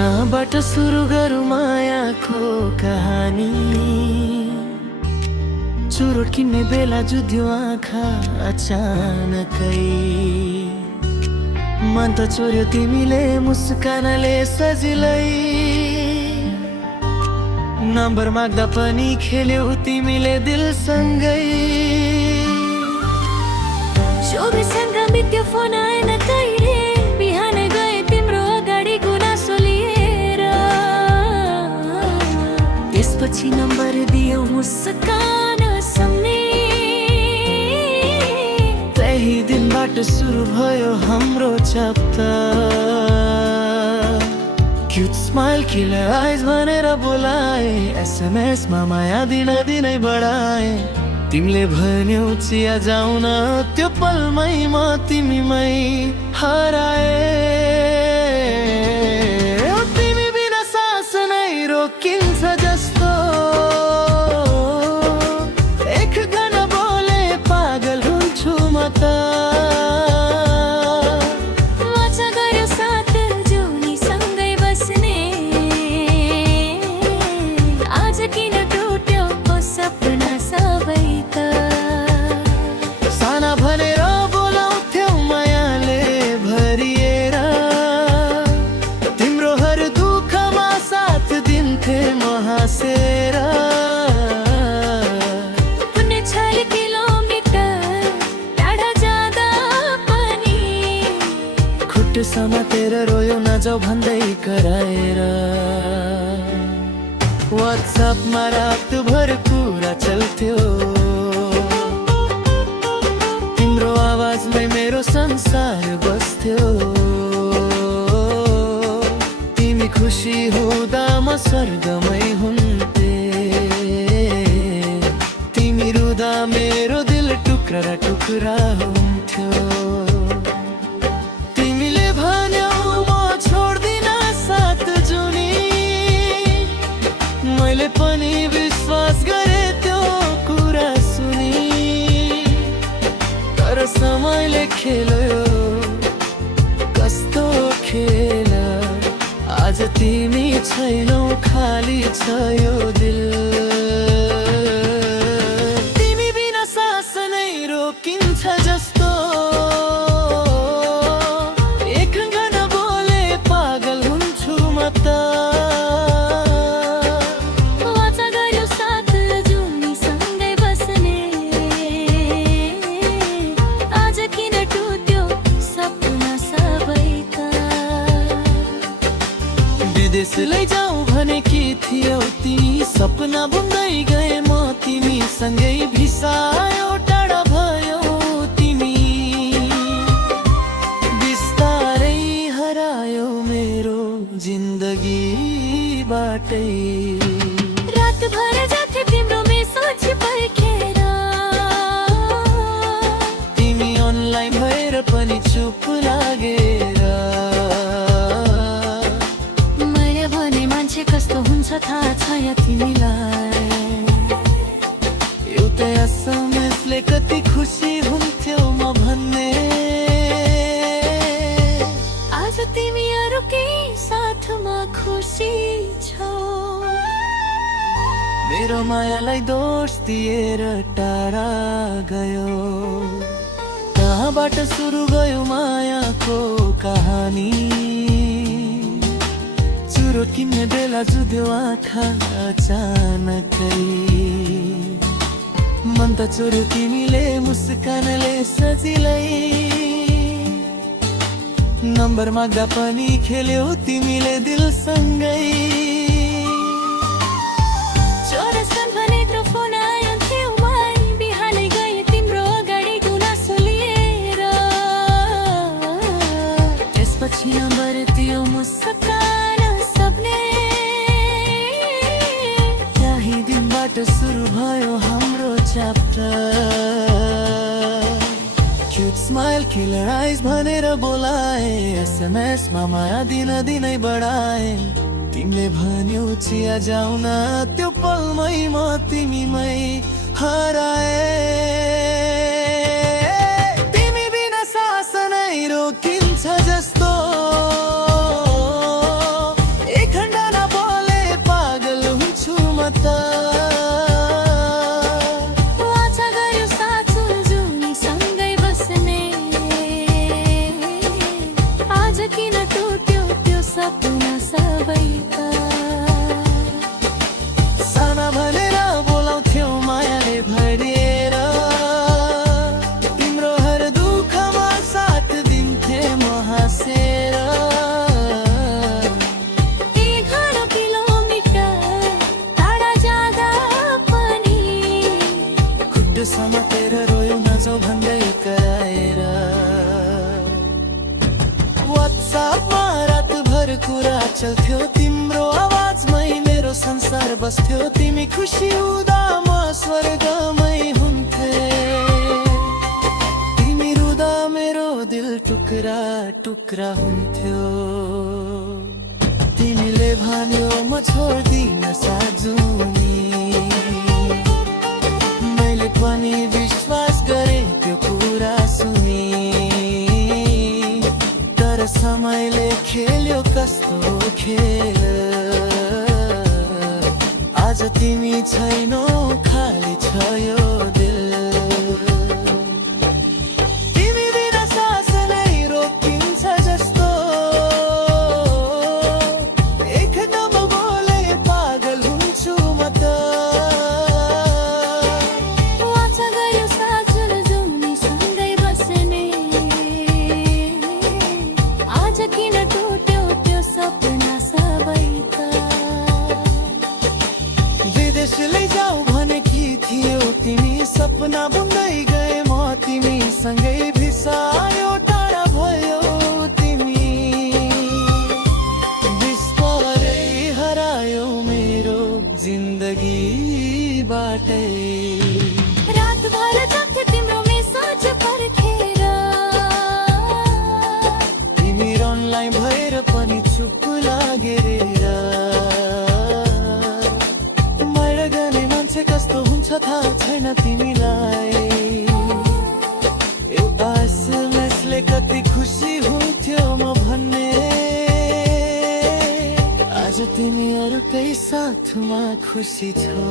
कहाँबाट सुरु गरौँ मायाको कहानी। चुरोट किन्ने बेला जुध्यो आँखा अचानकै। मन त चोर्यो तिमीले मुस्कानले सजिलै। नम्बर माग्दा पनि खेल्यौ तिमीले दिलसँगै। चौबिससँग बित्यो फोन आएन कहिले। बिहानै गए तिम्रो अगाडि गुनासो लिएर। त्यसपछि नम्बर दियो मुस्कान सम्ने। त्यही दिनबाट सुरु भयो हाम्रो चैप्टर। क्यूट स्माइल किलर आइज भनेर बोलाए। SMS मा माया दिन दिनै बढाए। तिमीले भन्यौ चिया जाउन त्यो पलमै म तिमीमै हराए। तिमी बिना सास नै रोकिन्छ जस्तो। एक गन बोले पागल हुन्छु म त। वाचा गर्यो साथ जुनीसँगै बस्ने। आज किन टुट्यो सपना सबै त। साना भनेर बोलाउँथ्यौ मायाले भरिएर। तिम्रो हर दुःखमा साथ दिन्थे म हाँसेर। पुण्य 6 किलोमिटर टाढा जाँदा पनि। खुट्टु समातेर रोयो नजाऊ भन्दै कराएर। व्हाट्सएपमा रातभर कुरा चल्थ्यो। तिम्रो आवाजमै मेरो संसार बस्थ्यो। तिमी खुसी हुँदा म स्वर्गमै हुन्थे। तिमी रुँदा मेरो दिल टुक्रा र टुक्रा हुन्थ्यो। तिमीले भन्यौ म छोड्दिन साथ जुनी। मैले पनि विश्वास गरे त्यो कुरा सुनि। तर समयले खेल्यो कस्तो खेल। आज तिमी छैनौ खाली छ यो दिल। तिमी बिना सास नै रोकिन्छ जस्तो। एक गन बोले पागल हुन्छु म त। वाचा गर्यो साथ जुनीसँगै बस्ने। आज किन टुट्यो सपना सबै त। विदेश लैजाऊ भनेकी थियौ तिमी। सपना बुन्दै गए म तिमीसँगै। भिसायो टाढा भयो तिमी। बिस्तारै हरायो मेरो जिन्दगीबाटै। रातभर जाथे तिम्रो मेसेज पर्खेर। तिमी अनलाइन भएर पनि चुप लागेर। मैले भने मान्छे कस्तो हुन्छ थाहा छ या तिमीलाई। एउटा एसएमएसले कति खुसी हुन्थ्यौ म भन्ने। आज तिमी अरूकै साथमा खुसी छौ। मेरो मायालाई दोष दिएर टाढा गयो। कहाँबाट सुरु गयो मायाको कहानी। चुरोट किन्ने बेला जुध्यो आँखा अचानकै। मन त चोर्यो तिमीले मुस्कानले सजिलै। नम्बर माग्दा पनि खेल्यौ तिमीले दिलसँगै। चौरस्तान भने त्यो फोन आयो छेउमै। बिहानै गए तिम्रो अगाडि गुनासो लिएर। त्यसपछि नम्बर दियो मुस्कान सपने। त्यही दिनबाट सुरु भयो हाम्रो च्याप्टर। क्यूट स्माइल किलर आइज भनेर बोलाए। SMS मा माया दिन दिनै बढाए। तिमीले भन्यौ चिया जाउन त्यो पलमै म तिमीमै हराए। तिमी बिना सास नै रोकिन्छ जस्तो। बेड समातेर रोयो नजाऊ भन्दै कराएर व्हाट्सएपमा रातभर कुरा चल्थ्यो तिम्रो आवाजमै मेरो संसार बस्थ्यो तिमी खुसी हुँदा म स्वर्गमै हुन्थे तिमी रुँदा मेरो दिल टुक्रा टुक्रा हुन्थ्यो तिमीले भन्यो म छोड्दिन साजुनी मैले पनि विश्वास गरे त्यो कुरा सुनि तर समयले खेल्यो कस्तो खेल आज तिमी छैनौ खाली छ यो दिल तिमी बिना सास नै रोकिन्छ जस्तो एकदम बोले पागल हुन्छु म त वाचा गर्यो साँझ जुनी सँगै बस्ने आज किन टुट्यो त्यो सपना सबैका विदेश लैजाऊ भनेकी थियो तिमी सपना बुन्दै गए म तिमी सँगै भिसायो टाढा भयो तिमी बिस्तारै हरायो मेरो जिन्दगीबाटै रातभर जाग्थ्यो तिम्रो मेसेज पर्खेर तिमी अनलाइन भएर पनि चुप लागेर माया गर्ने मान्छे कस्तो हुन्छ थाहा छैन तिमीलाई एउटा एसएमएसले कति खुसी हुन्थ्यो म भन्ने आज तिमी अरूकै साथमा खुसी छौ